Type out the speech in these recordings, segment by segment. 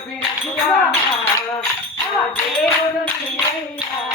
happiness to God. I'm a devil to me.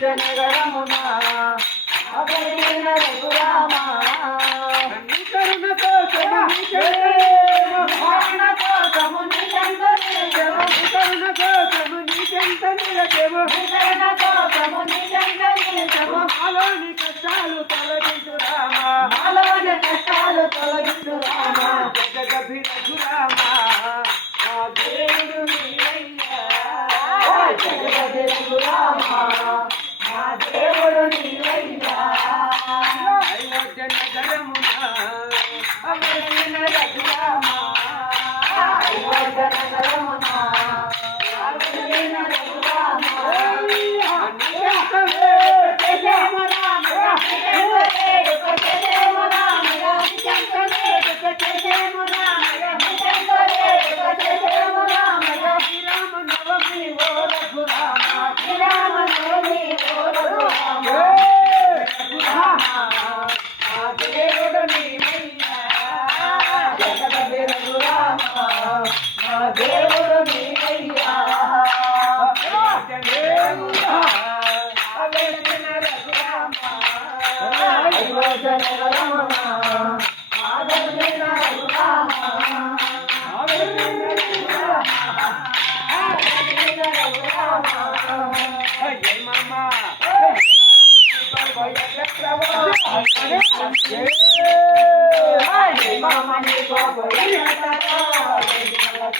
జనగరమునా అపరిగిన Raghurama కరుణతో కరుణతో కరుణతో Mama, you go for it.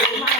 ప్రయత్నం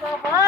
como